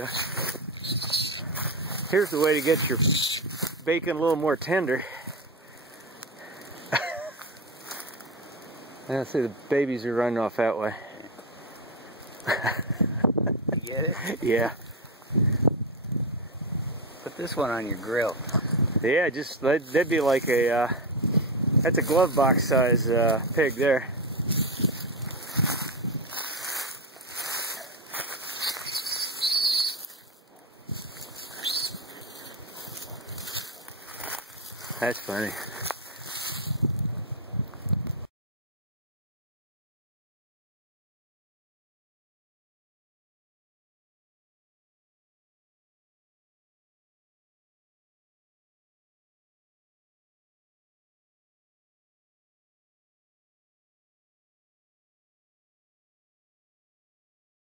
go. Here's the way to get your bacon a little more tender. I see the babies are running off that way. You get it? Yeah. Put this one on your grill. Yeah, just that'd be like a that's a glove box size pig there. That's funny.